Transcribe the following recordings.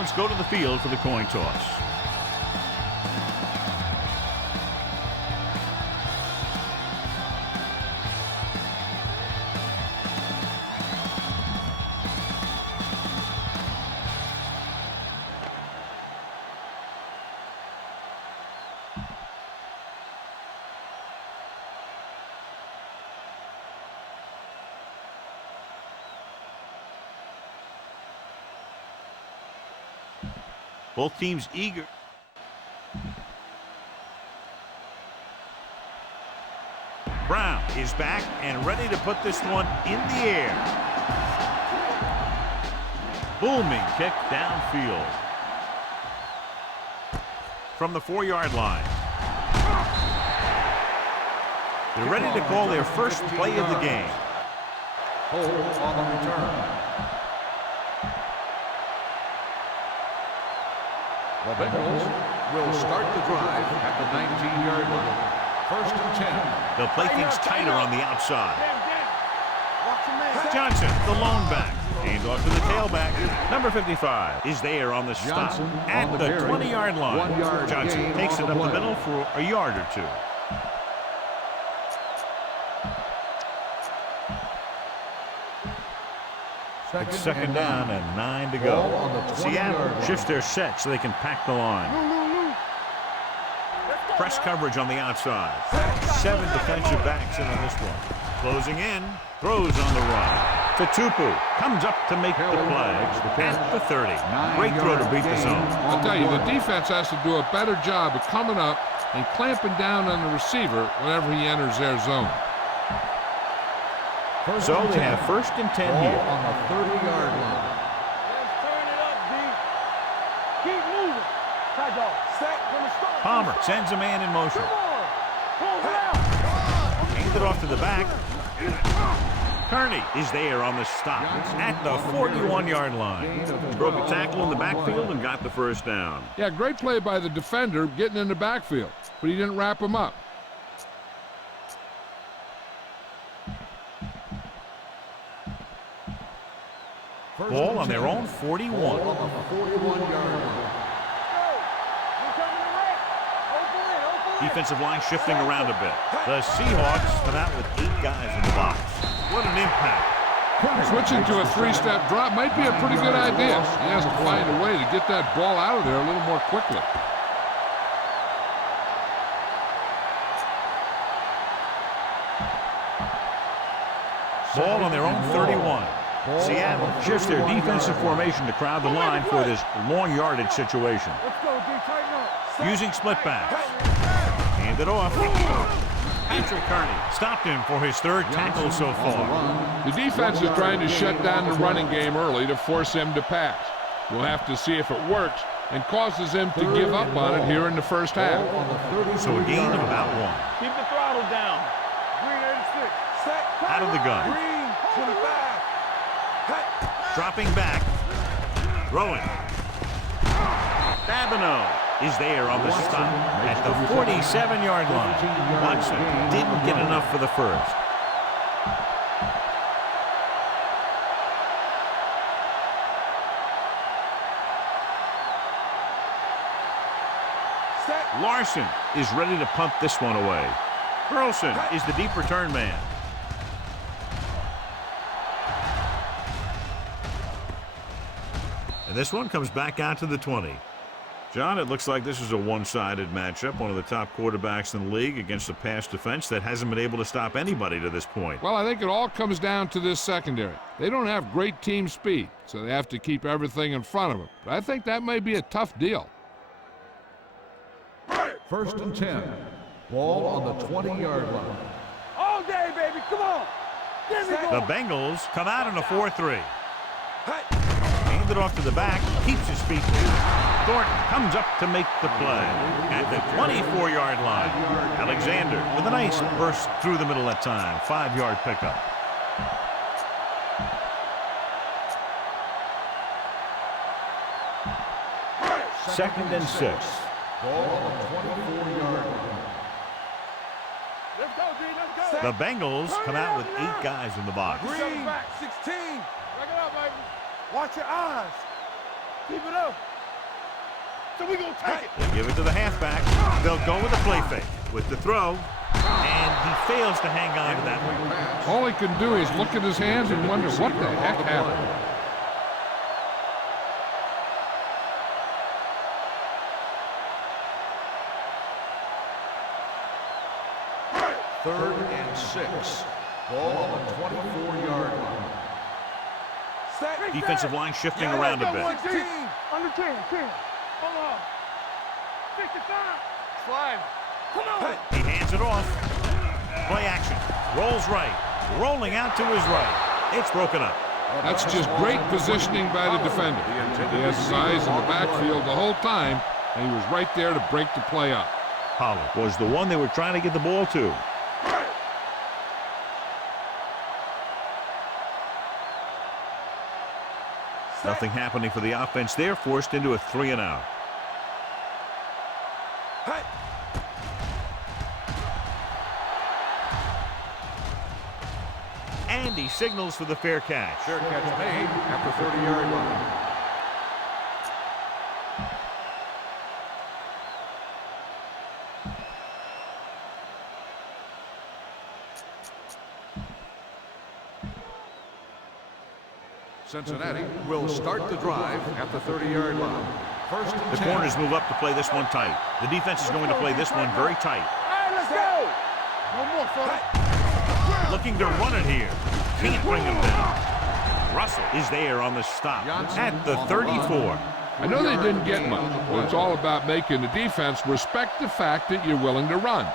opponents go to the field for the coin toss. Both teams eager. Brown is back and ready to put this one in the air. Booming kick downfield. From the 4-yard line. They're ready to call their first play of the game. Hold on the return. The Bengals will start the drive at the 19-yard line. First and 10. They'll play things tighter on the outside. Johnson, the lone back. Hands off to the tailback. Number 55 is there on the stop at the 20-yard line. Johnson takes it up the middle for a yard or two. It's second down and 9 to go. Seattle shifts their set so they can pack the line. Press coverage on the outside. 7 defensive backs in on this one. Closing in, throws on the run. Tupu comes up to make the play at the 30. Great throw to beat the zone. I'll tell you, the defense has to do a better job of coming up and clamping down on the receiver whenever he enters their zone. So they have first and 10 here. On the 30-yard line. Let's turn it up, D. Keep moving. Tight dog. Set from the start. Palmer sends a man in motion. Come on. Close it out. Hands it off to the back. Kearney is there on the stop at the 41-yard line. Broke a tackle in the backfield and got the first down. Yeah, great play by the defender getting in the backfield, but he didn't wrap him up. Ball on their own 41. Defensive line shifting around a bit. The Seahawks come out with 8 guys in the box. What an impact. Switching to a 3-step drop might be a pretty good idea. He has to find a way to get that ball out of there a little more quickly. Ball on their own 31. Seattle shifts their defensive formation to crowd the line for this long yardage situation. Using split backs. Hand it off. Patrick Kearney stopped him for his 3rd tackle so far. The defense is trying to shut down the running game early to force him to pass. We'll have to see if it works and causes him to give up on it here in the first half. So a gain of about 1. Keep the throttle down. Green 86. Set. Out of the gun. Green 25. Dropping back. Throwing. Babineau is there on the stop at the 47-yard line. Watson didn't get enough for the first. Larson is ready to punt this one away. Burleson is the deep return man. And this one comes back out to the 20. John, it looks like this is a one-sided matchup. One of the top quarterbacks in the league against a pass defense that hasn't been able to stop anybody to this point. Well, I think it all comes down to this secondary. They don't have great team speed, so they have to keep everything in front of them. But I think that may be a tough deal. First and 10. Ball on the 20-yard line. All day, baby. Come on. There we go. The Bengals come out in a 4-3. Hand it off to the back. Keeps his feet. Thornton comes up to make the play at the 24-yard line. Alexander with a nice burst through the middle that time. 5-yard pickup. Second and 6. Ball on the 24-yard line. Let's go, D. Let's go. The Bengals come out with 8 guys in the box. Green back 16. Back it up, baby. Watch your eyes. Keep it up. So we gonna take it. They give it to the halfback. They'll go with the play fake. With the throw. And he fails to hang on to that one. All he can do is look at his hands and wonder what the heck happened. Third and 6. Ball on the 24-yard line. Defensive line shifting around a bit. Under 10. Hold on. 65. Slide. Come on. He hands it off. Play action. Rolls right. Rolling out to his right. It's broken up. That's just great positioning by the defender. He has his eyes in the backfield the whole time, and he was right there to break the play up. Pollard was the one they were trying to get the ball to. Nothing happening for the offense. They're forced into a 3-and-out. And he signals for the fair catch. Fair catch made at the 30-yard line. Cincinnati will start the drive at the 30-yard line. First and 10. The corners move up to play this one tight. The defense is going to play this one very tight. All right, let's go. No more, son. Looking to run it here. Can't bring him down. Russell is there on the stop at the 34. I know they didn't get much, but it's all about making the defense respect the fact that you're willing to run.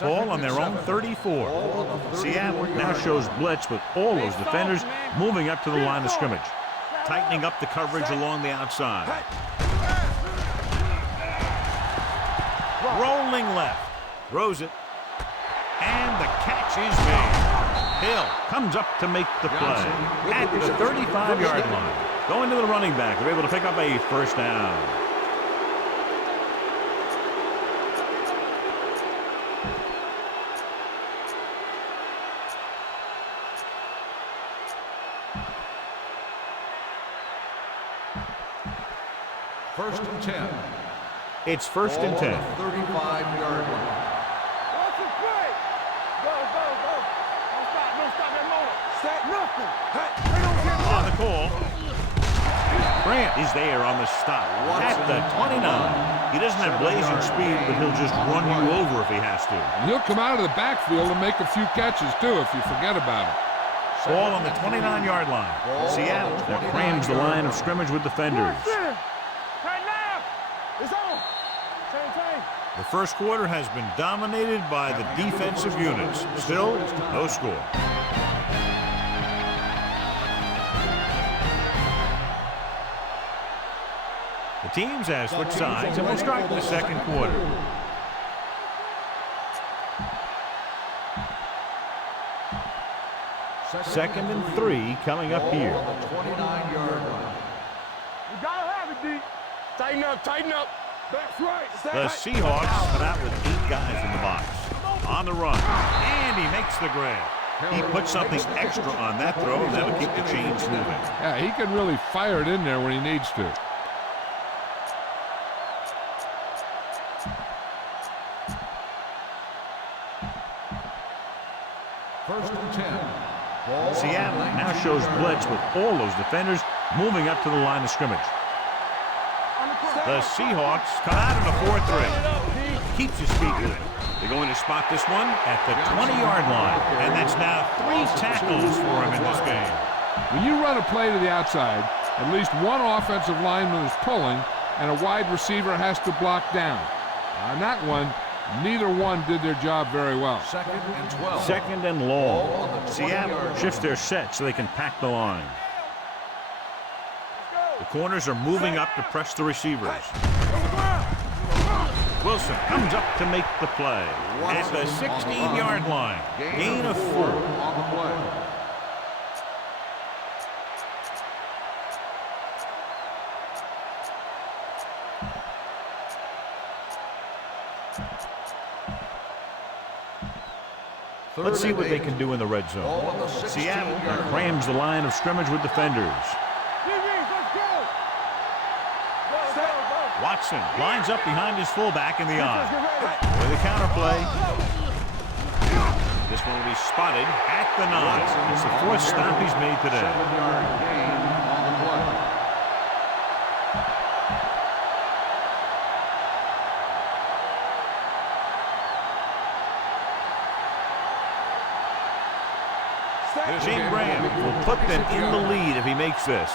Ball on their own 34. Seattle now shows blitz with all those defenders moving up to the line of scrimmage. Tightening up the coverage along the outside. Rolling left. Throws it. And the catch is made. Hill comes up to make the play at the 35-yard line. Going to the running back. They're able to pick up a first down. First and 10. It's first and 10. 35-yard line. What's the play? Go. Don't stop that motor. Set nothing. They don't get On the call. Grant is there on the stop at the 29. He doesn't have blazing speed, but he'll just run you over if he has to. And he'll come out of the backfield and make a few catches, too, if you forget about it. Ball on the 29-yard line. Seattle that crams the line of scrimmage with defenders. Right now. It's on. Same. The first quarter has been dominated by the defensive units. Still, no score. The teams have switched sides and will start the second quarter. Second and 3 coming up here. 29-yard line. We gotta have it, D. Tighten up. That's right. The Seahawks come out with 8 guys in the box. On the run. And he makes the grab. He puts something extra on that throw, and that'll keep the chains moving. Yeah, he can really fire it in there when he needs to. First and 10. Seattle now shows blitz with all those defenders moving up to the line of scrimmage. The Seahawks come out in a 4-3. Keeps his feet with it. They're going to spot this one at the 20-yard line. And that's now 3 tackles for him in this game. When you run a play to the outside, at least one offensive lineman is pulling, and a wide receiver has to block down. On that one, neither one did their job very well. Second and 12. Second and long. Seattle shifts their set so they can pack the line. The corners are moving up to press the receivers. Wilson comes up to make the play at the 16-yard line. Gain of 4. On the play. Let's see what they can do in the red zone. Seattle crams the line of scrimmage with defenders. Watson lines up behind his fullback in the eye. With a counter play. This one will be spotted at the 9. It's the 4th stop he's made today. 7-yard gain on the play. Shane Graham will put them in the lead if he makes this.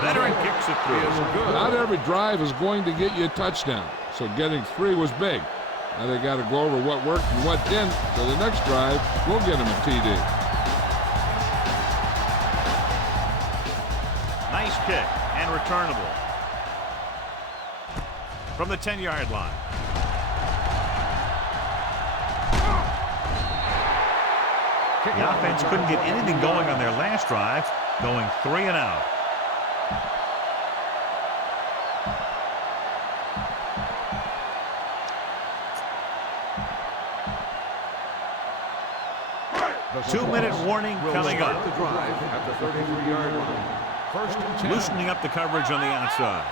Veteran kicks it through. Not every drive is going to get you a touchdown, so getting 3 was big. Now they got to go over what worked and what didn't, so the next drive will get him a TD. Nice kick and returnable. From the 10-yard line. The offense couldn't get anything going on their last drive, going 3 and out. The 2-minute warning coming up. The drive at the 33-yard line. 1st and 10. Loosening up the coverage on the outside.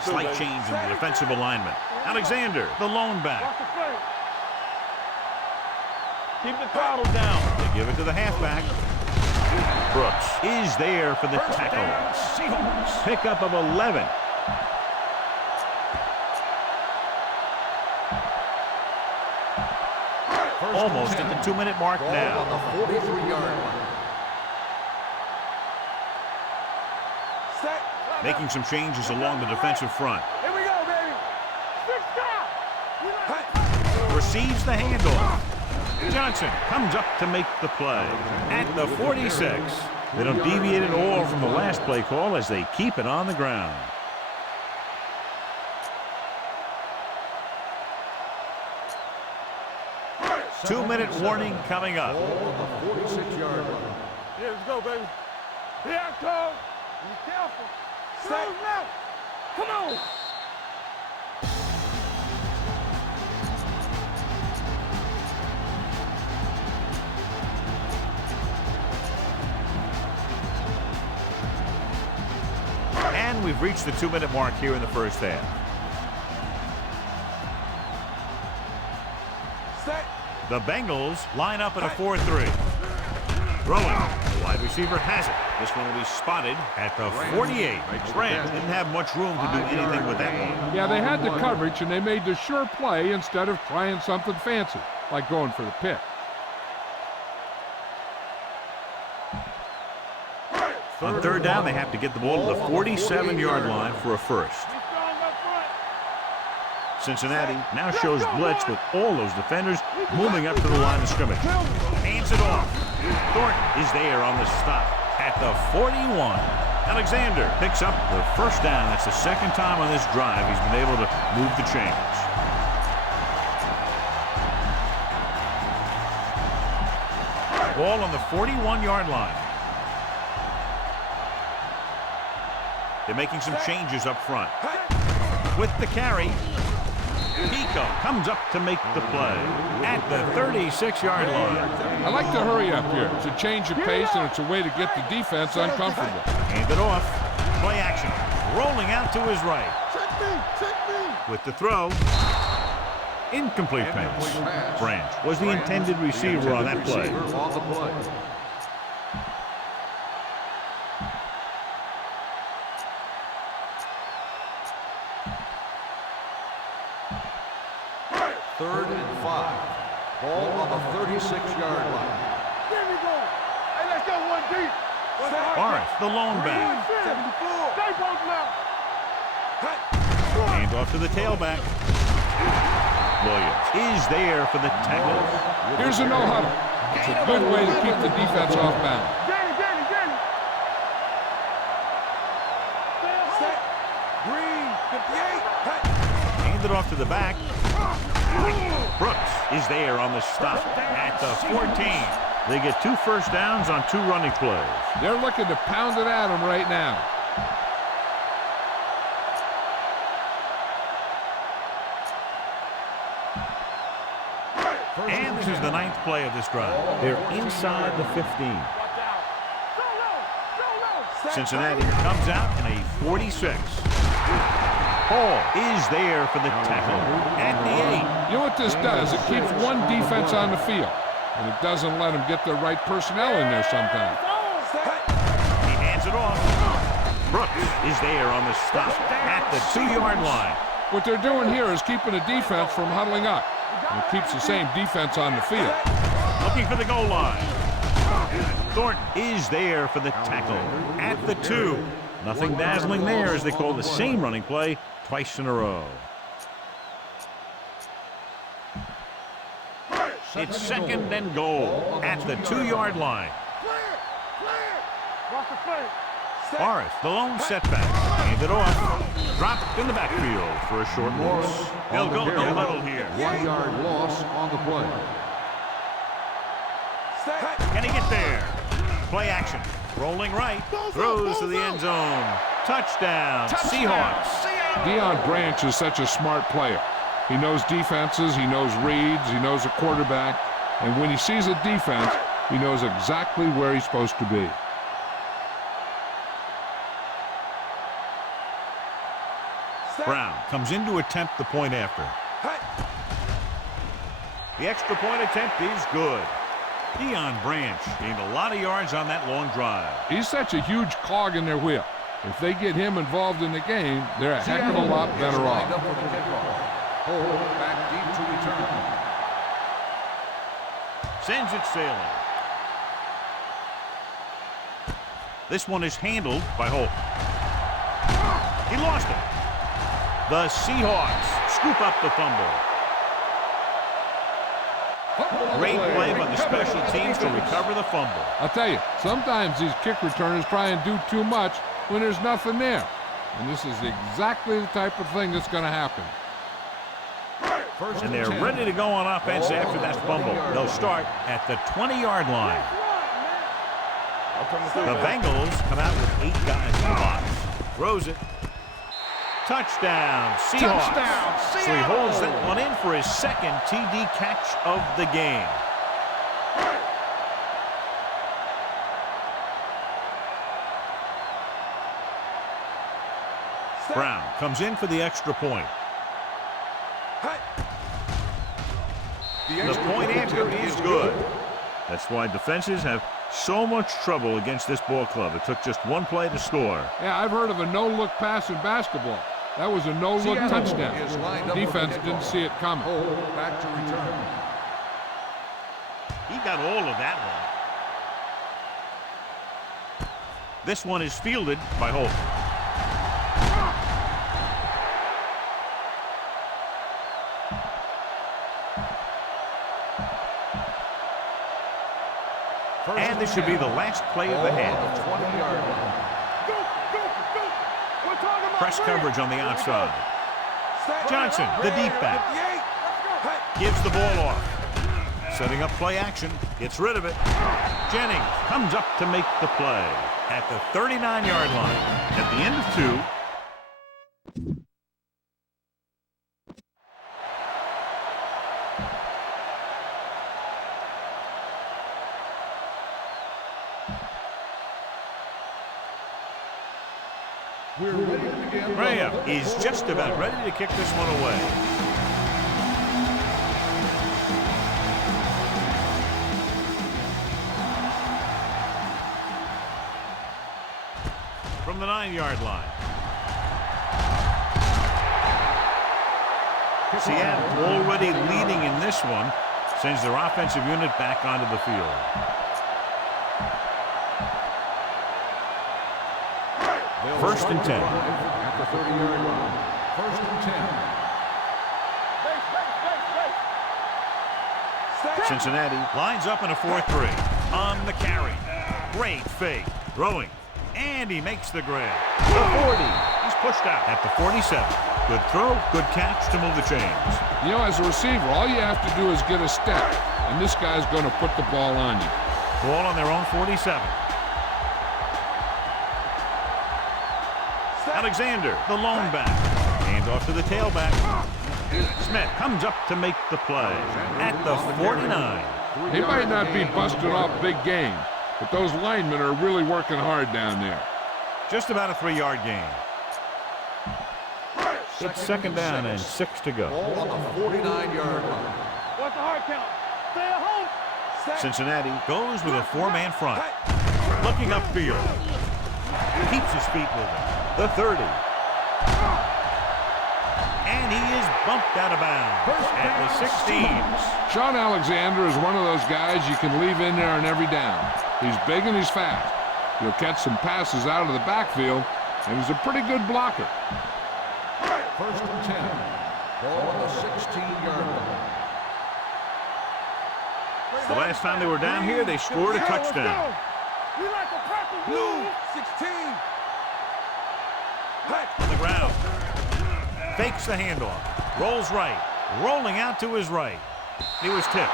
Slight change in the defensive alignment. Alexander, the lone back. Keep the throttle down. They give it to the halfback. Brooks is there for the tackle. Seahawks. Pickup of 11. Almost at the 2-minute mark now. On the 43-yard line. Making some changes along the defensive front. Here we go, baby. 6 Receives the handoff. Johnson comes up to make the play at the 46. They don't deviate at all from the last play call as they keep it on the ground. Two-minute warning coming up. On the 46-yard line. Yeah, let's go, baby. Here I come. Be careful. Close now. Come on. And we've reached the 2-minute mark here in the first half. The Bengals line up in a 4-3. Throwing. The wide receiver has it. This one will be spotted at the 48. Rams didn't have much room to do anything with that one. Yeah, they had the coverage, and they made the sure play instead of trying something fancy, like going for the pick. On 3rd down, they have to get the ball to the 47-yard line for a first. Cincinnati now shows blitz with all those defenders moving up to the line of scrimmage. Hands it off. Thornton is there on the stop at the 41. Alexander picks up the first down. That's the 2nd time on this drive he's been able to move the chains. Ball on the 41-yard line. They're making some changes up front. With the carry, Pico comes up to make the play at the 36-yard line. I like to hurry up here. It's a change of pace, and it's a way to get the defense uncomfortable. Hand it off. Play action. Rolling out to his right. With the throw. Incomplete pass. Branch was the intended receiver on that play. On the play. Third and 5. Ball on the 36-yard line. There we go. Hey, let's go one deep. Morris, the lone back. 74. Stay both now. Hand off to the tailback. Williams is there for the tackle. Here's a no-huddle. It's a good way to keep the defense off balance. Danny. Set. Green. 58. Hand it off to the back. Brooks is there on the stop at the 14. They get 2 first downs on 2 running plays. They're looking to pound it at him right now. And this is the 9th play of this drive. They're inside the 15. Cincinnati comes out in a 46. Hall is there for the tackle at the 8. You know what this does? It keeps one defense on the field, and it doesn't let them get the right personnel in there sometimes. He hands it off. Brooks is there on the stop at the 2-yard line. What they're doing here is keeping the defense from huddling up. And it keeps the same defense on the field. Looking for the goal line. Thornton is there for the tackle at the 2. Nothing dazzling there as they call the same running play twice in a row. It's 2nd and goal at the 2-yard line. Forrest, the lone setback. Hand it off. Dropped in the backfield for a short loss. They'll go no huddle here. 1-yard loss on the play. Can he get there? Play action. Rolling right. Throws to the end zone. Touchdown. Seahawks. Deion Branch is such a smart player. He knows defenses, he knows reads, he knows a quarterback, and when he sees a defense, he knows exactly where he's supposed to be. Brown comes in to attempt the point after. The extra point attempt is good. Deion Branch gained a lot of yards on that long drive. He's such a huge cog in their wheel. If they get him involved in the game, they're a heck of a lot better off. Hold back deep to return. Sends it sailing. This one is handled by Holt. He lost it. The Seahawks scoop up the fumble. Great play by the special teams to recover the fumble. I'll tell you, sometimes these kick returners try and do too much when there's nothing there. And this is exactly the type of thing that's going to happen. And they're ready to go on offense after that fumble. They'll start at the 20-yard line. The Bengals come out with 8 guys in the box. Throws it. Touchdown, Seahawks. Touchdown, so he holds that one in for his 2nd TD catch of the game. Brown comes in for the extra point. The point after is good. That's why defenses have so much trouble against this ball club. It took just one play to score. Yeah, I've heard of a no-look pass in basketball. That was a no-look touchdown. Defense didn't see it coming. Back to return. He got all of that one. This one is fielded by Holt. And this should be the last play of the half. Press coverage on the outside. Johnson, the deep back, gives the ball off. Setting up play action, gets rid of it. Jennings comes up to make the play at the 39-yard line. At the end of 2. Graham is just about ready to kick this one away. From the 9-yard line. Seattle already leading in this one, sends their offensive unit back onto the field. First and 10. At the 30-yard line. First and 10. Cincinnati lines up in a 4-3. On the carry. Great fake. Throwing. And he makes the grab. The 40. He's pushed out at the 47. Good throw, good catch to move the chains. You know, as a receiver, all you have to do is get a step, and this guy's going to put the ball on you. Ball on their own 47. Alexander, the lone back. Hand off to the tailback. Smith comes up to make the play at the 49. He might not be busting off big gain, but those linemen are really working hard down there. Just about a 3-yard gain. It's second down and 6 to go. Ball on the 49-yard line. What's the hard count? Stay at home. Cincinnati goes with a 4-man front. Looking upfield. Keeps his feet moving. The 30. And he is bumped out of bounds at the 16. Sean Alexander is one of those guys you can leave in there on every down. He's big and he's fast. He'll catch some passes out of the backfield, and he's a pretty good blocker. First and 10. Ball on the 16-yard line. The last time they were down here, they scored a touchdown. We like to practice. Blue 16. On the ground. Fakes the handoff. Rolls right. Rolling out to his right. He was tipped.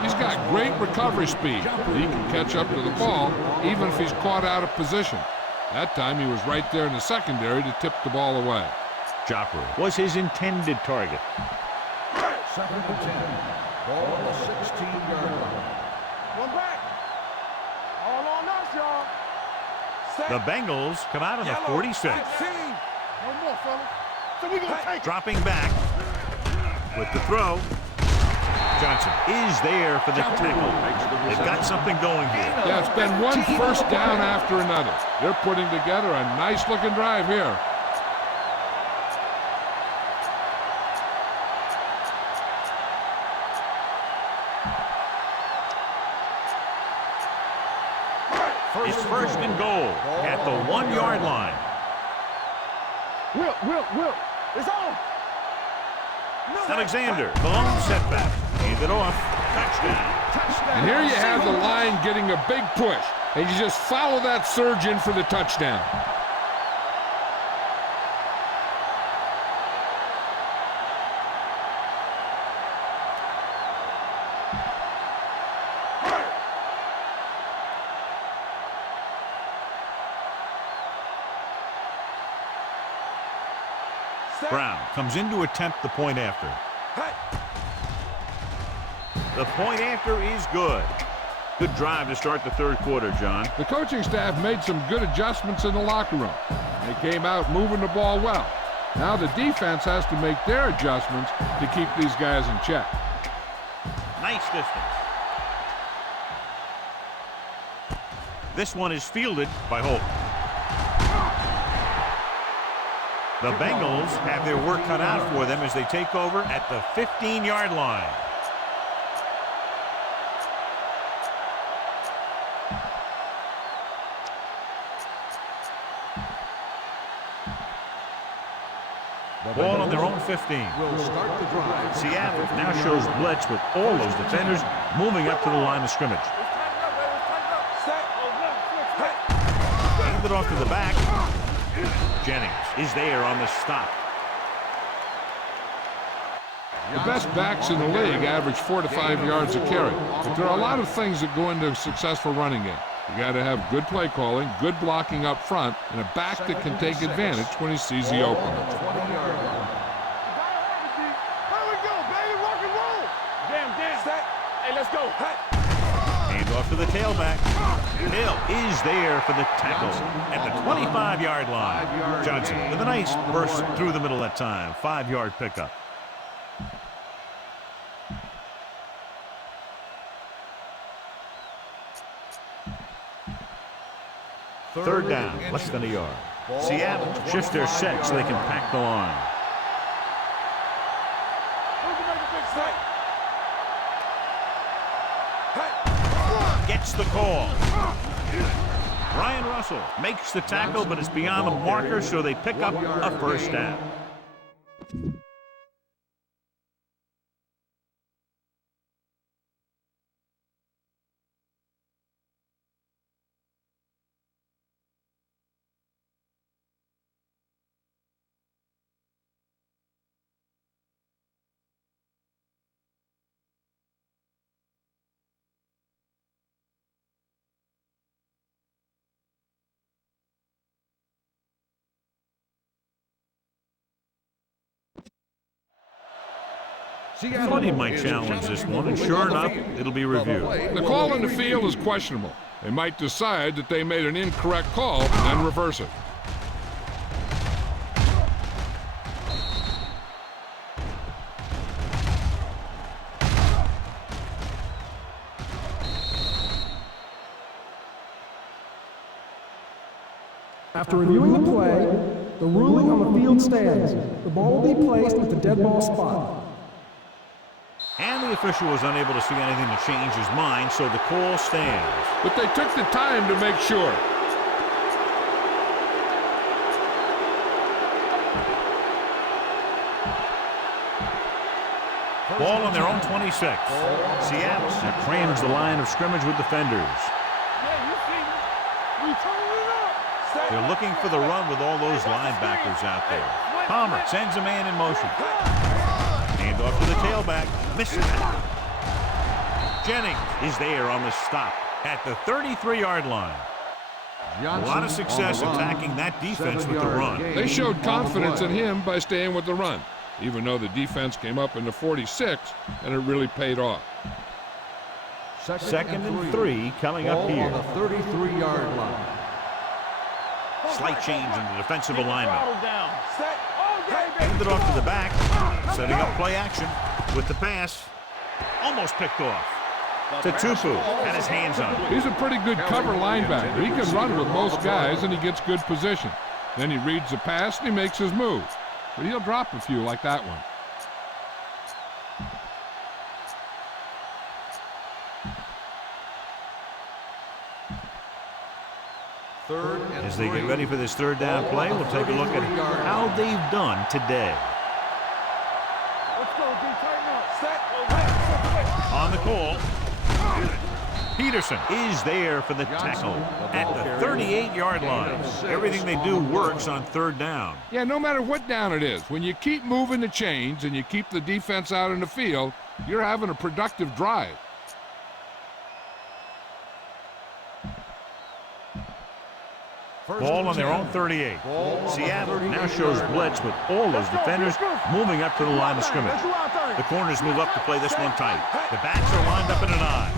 He's got great recovery speed. He can catch up to the ball even if he's caught out of position. That time he was right there in the secondary to tip the ball away. Joffrey was his intended target. Second and 10. Ball on the 16-yard line. One back. All on us, y'all. The Bengals come out on the 46. No more, fella. So we gonna take it. Dropping back with the throw. Johnson is there for the tackle. They've got something going here. Yeah, it's been one first down after another. They're putting together a nice-looking drive here. It's first and goal at the 1-yard line. Will. It's on. Alexander, the lone setback. Hand it off. Touchdown. And here you have the line getting a big push, and you just follow that surge in for the touchdown. Brown comes in to attempt the point after. The point after is good. Good drive to start the third quarter, John. The coaching staff made some good adjustments in the locker room. They came out moving the ball well. Now the defense has to make their adjustments to keep these guys in check. Nice distance. This one is fielded by Holt. The Bengals have their work cut out for them as they take over at the 15-yard line. Ball on their own 15. Will start the drive. Seattle now shows blitz with all those defenders moving up to the line of scrimmage. Hand it off to the back. Jennings is there on the stop. The best backs in the league average 4 to 5 yards a carry. But there are a lot of things that go into a successful running game. You got to have good play calling, good blocking up front, and a back that can take advantage when he sees the opening. There we go, baby. Rock and roll. Damn. Hey, let's go. Hand off to the tailback. Hill is there for the tackle at the 25-yard line. Johnson with a nice burst through the middle that time. 5-yard pickup. Third down, less than a yard. Seattle shifts their set so they can pack the line. Gets the call. Ryan Russell makes the tackle, but it's beyond the marker, so they pick up a first down. Thought he might challenge this one, and sure enough, it'll be reviewed. The call in the field is questionable. They might decide that they made an incorrect call and reverse it. After reviewing the play, the ruling on the field stands. The ball will be placed at the dead ball spot. And the official was unable to see anything to change his mind, so the call stands. But they took the time to make sure. Ball on their own 26. Seattle now crams the line of scrimmage with defenders. They're looking for the run with all those linebackers out there. Palmer sends a man in motion. Hand off to the tailback. Misses it. Jennings is there on the stop at the 33-yard line. A lot of success attacking that defense with the run. They showed confidence in him by staying with the run, even though the defense came up in the 46, and it really paid off. Second and 3 coming up here. On the 33-yard line. Slight change in the defensive alignment. Hand it off to the back. Setting up play action with the pass. Almost picked off. To Tupu. Had his hands on it. He's a pretty good cover linebacker. He can run with most guys, and he gets good position. Then he reads the pass, and he makes his move. But he'll drop a few like that one. As they get ready for this third down play, we'll take a look at how they've done today. On the call, Peterson is there for the tackle at the 38-yard line. Everything they do works on third down. Yeah, no matter what down it is, when you keep moving the chains and you keep the defense out in the field, you're having a productive drive. Ball on their own 38. Seattle now shows blitz with all those defenders moving up to the line of scrimmage. The corners move up to play this one tight. The backs are lined up in an eye.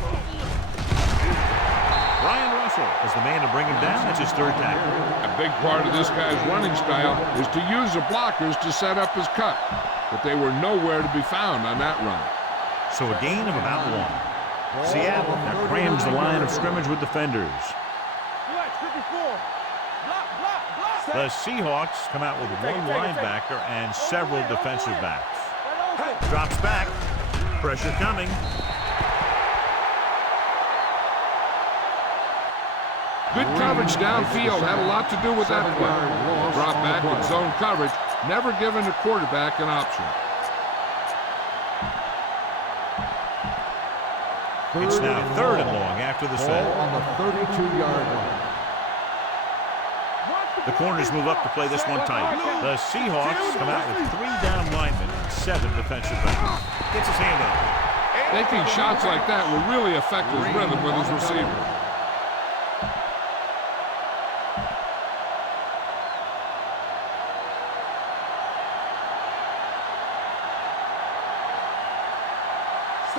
Ryan Russell is the man to bring him down. That's his third tackle. A big part of this guy's running style is to use the blockers to set up his cut. But they were nowhere to be found on that run. So a gain of about 1. Seattle now crams the line of scrimmage with defenders. The Seahawks come out with one linebacker and several defensive backs. Drops back. Pressure coming. Good coverage downfield had a lot to do with that play. Drop back in zone coverage, never giving the quarterback an option. It's now third and long after the set. On the 32-yard line. The corners move up to play this one tight. The Seahawks come out with 3 down linemen and 7 defensive backs. Gets his hand up. Taking shots like that will really affect his rhythm with his receiver.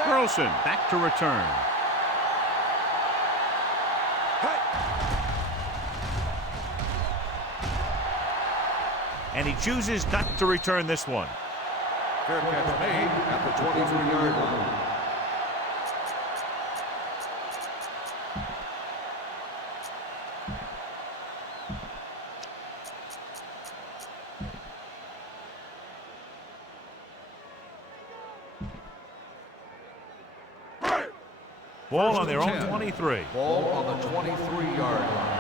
Carlson back to return. And he chooses not to return this one. Fair catch made at the 23-yard line. Ball on their own 23. Ball on the 23-yard line.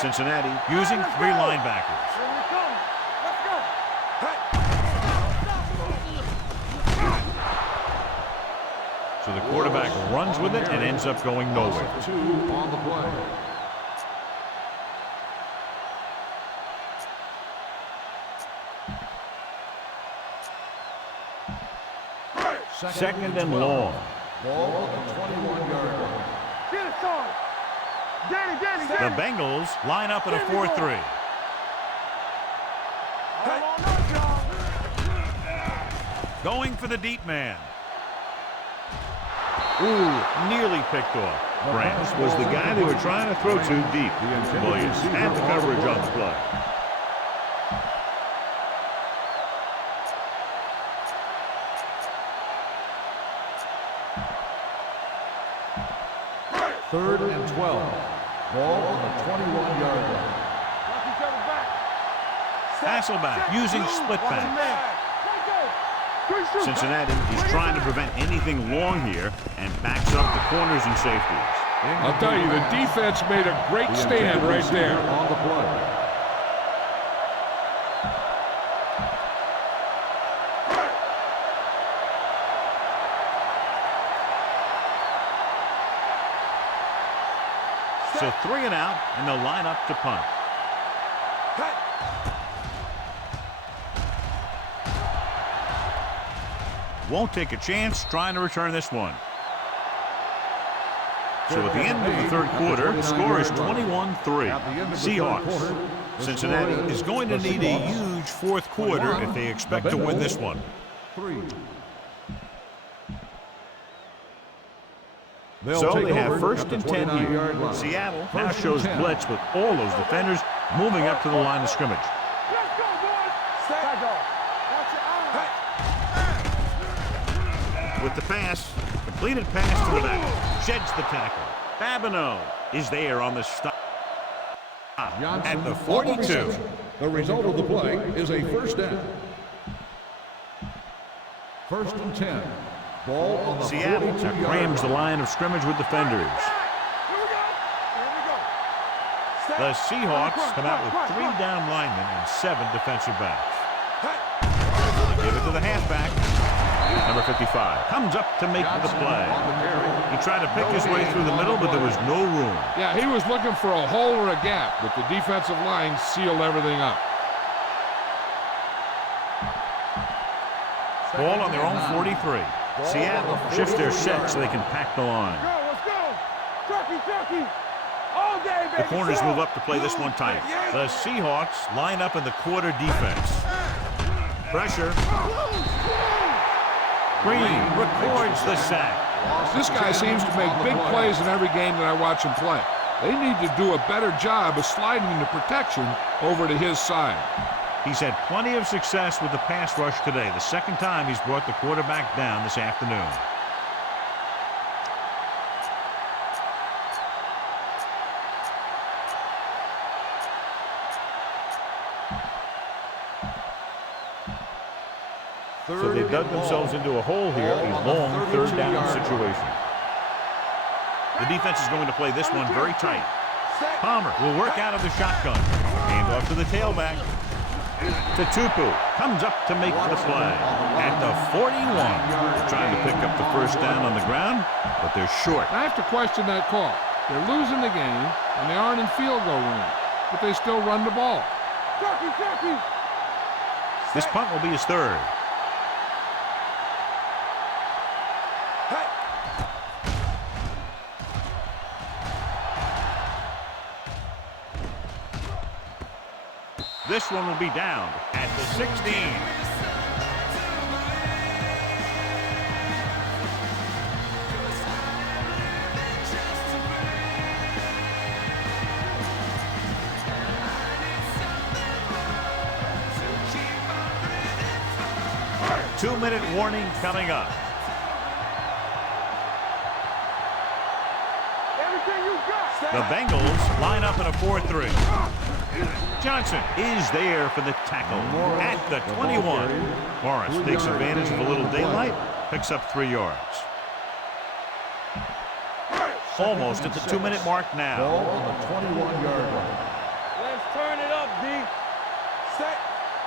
Cincinnati using 3 linebackers. So the quarterback runs with it and ends up going nowhere. 2 on the play. Second and long. Ball on the 21-yard line. The Bengals line up in a 4-3. Going for the deep man. Ooh, nearly picked off. Grant was the guy they were trying to throw to deep. Williams had the coverage on the play. Third and 12. Ball on the 21-yard line. Hasselback using split back. Cincinnati is trying to prevent anything long here and backs up the corners and safeties. I'll tell you, the defense made a great stand right there. On the play. So 3 and out, and they'll line up to punt. Won't take a chance trying to return this one. So at the end of the third quarter, the score is 21-3. Seahawks. Cincinnati is going to need a huge fourth quarter if they expect to win this one. So they have first and 10 here. Seattle now shows blitz with all those defenders moving up to the line of scrimmage. With the pass, completed pass to the back, sheds the tackle. Babineau is there on the stop at the 42. The result of the play is a first down. First and 10. Ball on the Seattle crams the line of scrimmage with defenders. The Seahawks come out with 3 down linemen and 7 defensive backs. Give it to the halfback. Number 55 comes up to make the play. He tried to pick his way through the middle, but there was no room. Yeah, he was looking for a hole or a gap, but the defensive line sealed everything up. Ball on their own 43. Seattle shifts their set so they can pack the line. Let's go. Turkey. All day, baby. The corners move up to play this one tight. The Seahawks line up in the quarter defense. Pressure. Green records the sack. This guy seems to make big plays in every game that I watch him play. They need to do a better job of sliding into protection over to his side. He's had plenty of success with the pass rush today. The second time he's brought the quarterback down this afternoon. So they dug themselves into a hole here, a long third down situation. The defense is going to play this one very tight. Palmer will work out of the shotgun. Hand off to the tailback. Tupu comes up to make the play. At the 41, trying to pick up the first down on the ground, but they're short. I have to question that call. They're losing the game, and they aren't in field goal range, but they still run the ball. Turkey. This punt will be his third. This one will be down at the 16. Two-minute warning coming up. Everything you got. The Bengals line up in a 4-3. Johnson is there for the tackle at the 21. Morris takes advantage of a little daylight, picks up 3 yards. Almost at the 2-minute mark now. Ball on the 21-yard line. Let's turn it up, D. Set.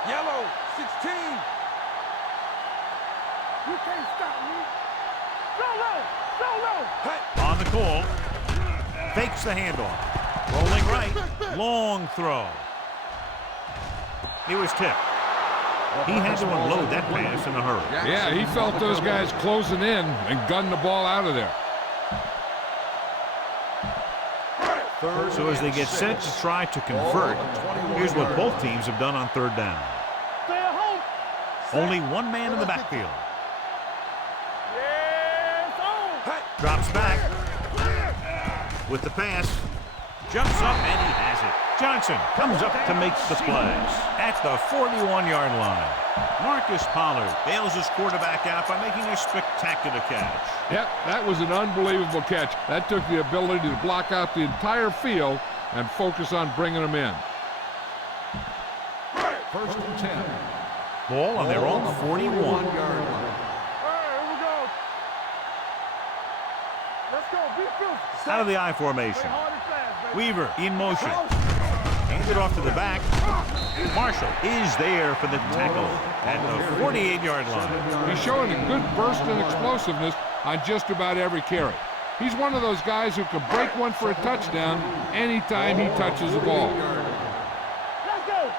Yellow. 16. You can't stop me. Go low. On the call. Fakes the handoff. Rolling right. Long throw. He was tipped. He had to unload that pass in a hurry. Yeah, he felt those guys closing in and gunned the ball out of there. So as they get set to try to convert, here's what both teams have done on third down. Only one man in the backfield. Drops back with the pass. Jumps up and he has it. Johnson comes up to make the play at the 41-yard line. Marcus Pollard bails his quarterback out by making a spectacular catch. Yep, that was an unbelievable catch. That took the ability to block out the entire field and focus on bringing them in. First and 10. Ball on their own 41. All right, here we go. Let's go. Be filthy. Out of the I formation. Play hard and fast, baby. Weaver in motion. Hands it off to the back. Marshall is there for the tackle at the 48-yard line. He's showing a good burst and explosiveness on just about every carry. He's one of those guys who can break one for a touchdown anytime he touches the ball. Let's go.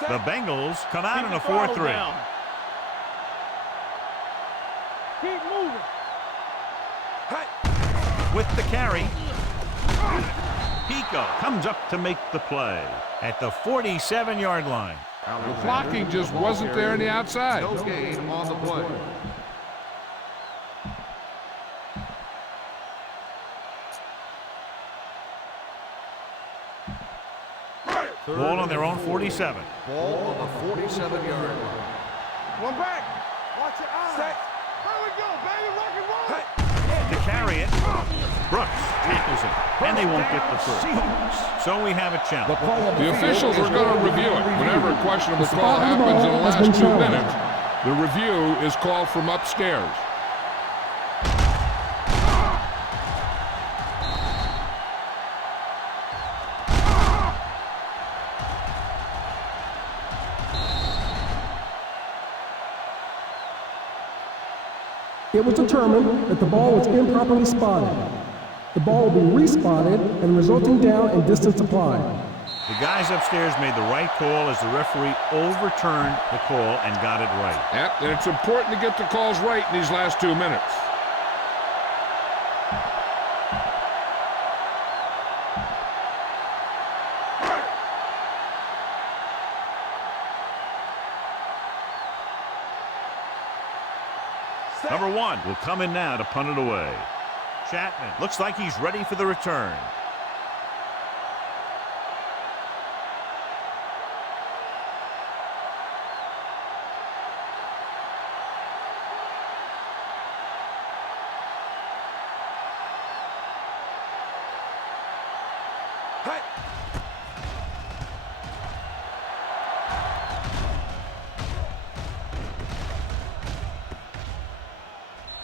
The Bengals come out in a 4-3. Keep moving. With the carry, Pico comes up to make the play at the 47-yard line. The blocking just wasn't there on the outside. No gain on the play. Ball on their own 47. Ball on the 47-yard line. One back. Watch your eyes. Here we go, baby. Rock and roll. To carry it, Brooks tackles him, and they won't get the first. So we have a challenge. The officials are going to review it. Whenever a questionable call happens in the last 2 minutes, the review is called from upstairs. It was determined that the ball was improperly spotted. The ball will be respotted and resulting down and distance applied. The guys upstairs made the right call as the referee overturned the call and got it right. Yep, and it's important to get the calls right in these last 2 minutes. Number 1 will come in now to punt it away. Chapman looks like he's ready for the return.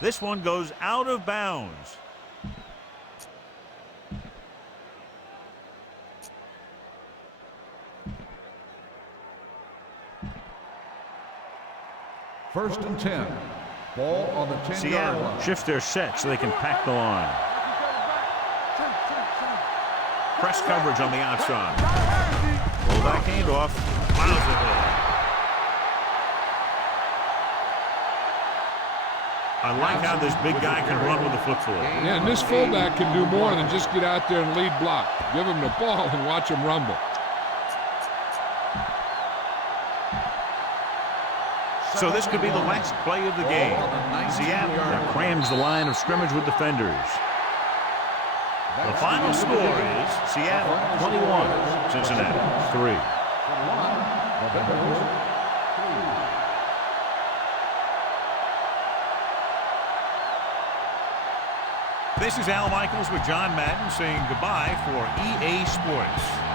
This one goes out of bounds. First and 10. Ball on the 10-yard Seattle line. shifts their set so they can pack the line. Press coverage on the outside. Roll back handoff. Miles ahead. I like how this big guy can run with the football. Yeah, and this fullback can do more than just get out there and lead block. Give him the ball and watch him rumble. So this could be the last play of the game. Seattle now crams the line of scrimmage with defenders. The final score is Seattle 21, Cincinnati 3. This is Al Michaels with John Madden saying goodbye for EA Sports.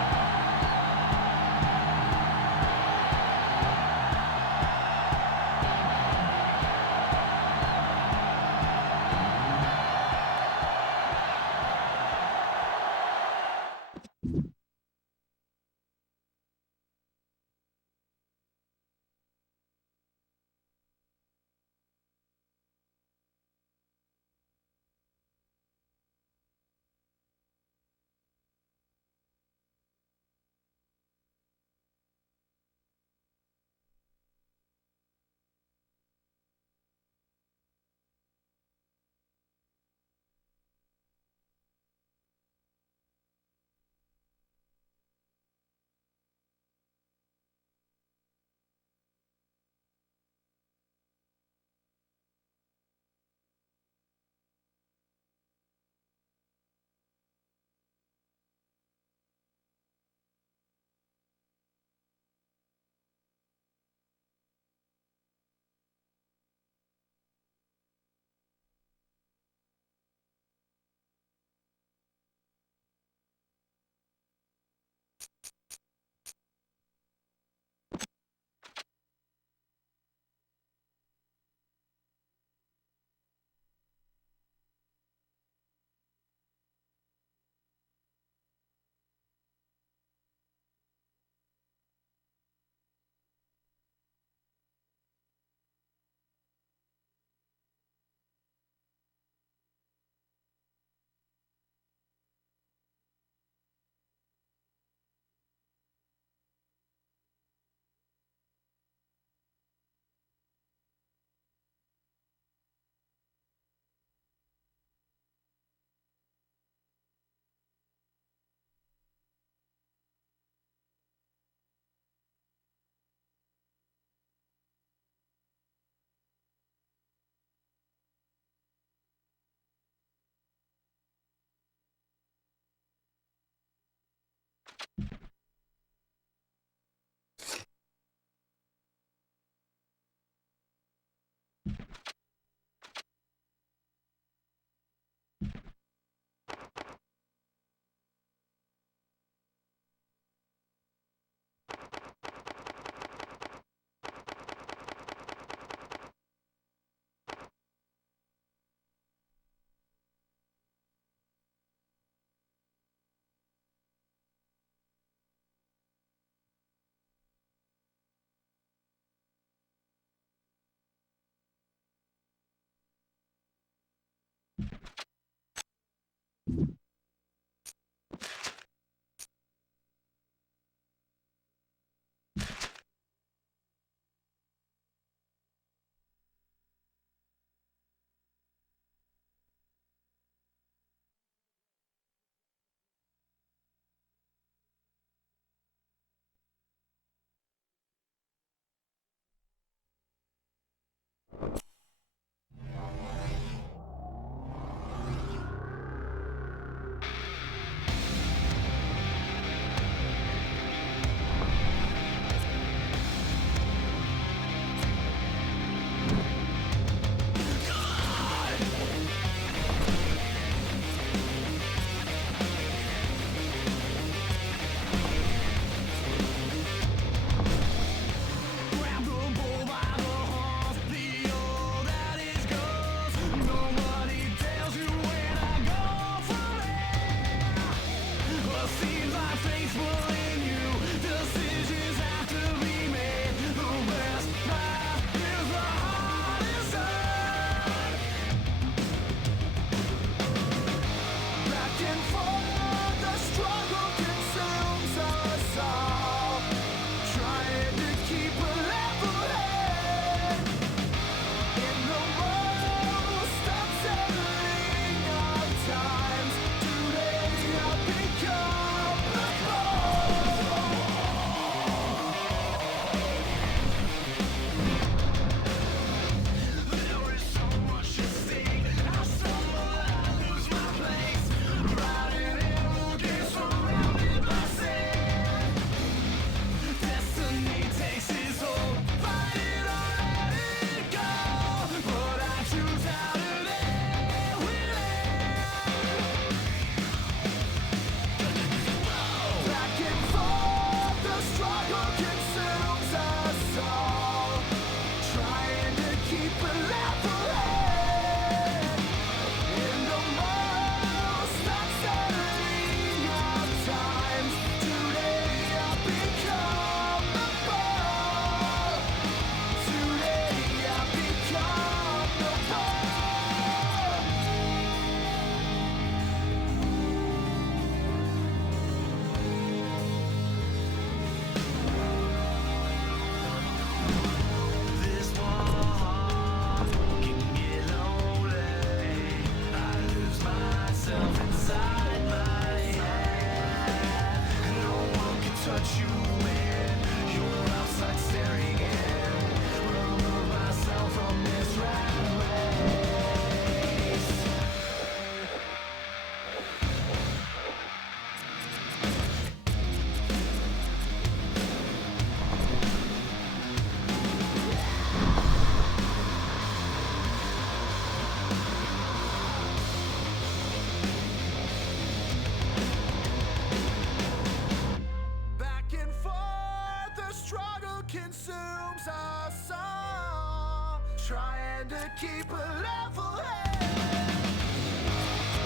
trying to keep a level head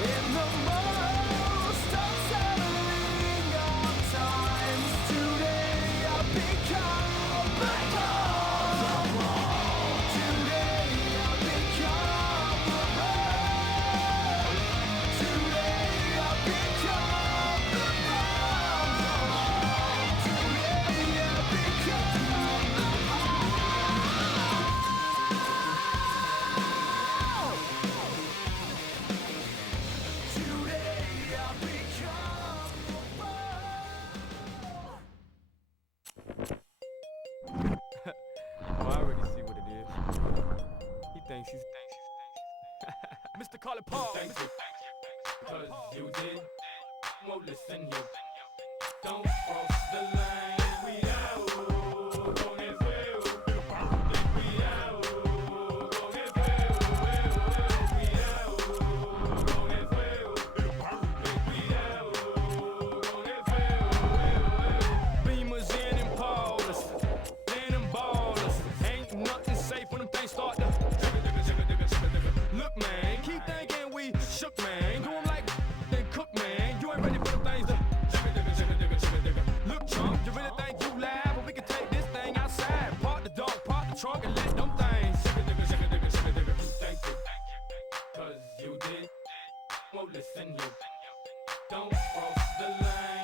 in the most unsettling of times. Today I've become the ball. Today I've become the ball. Today I've become the ball. Today I've become the Oh, I already see what it is. He thinks he's Mr. Carly Paul. Thank you, cause you did. Won't listen here. Don't cross the line. Cuidado con el fuego. Cuidado con el fuego. Cuidado con el fuego. Cuidado con el fuego. Beamers in and Paulus, in and ballers. Ain't nothing safe when them things start to. Look, man, keep thinking we shook, man. Do 'em like then cook, man. You ain't ready for them things to. Look, chump, you really think you laugh? But we can take this thing outside. Park the dog, park the trunk, and let them things. Thank you, cause you did. Well, listen, you don't cross the line.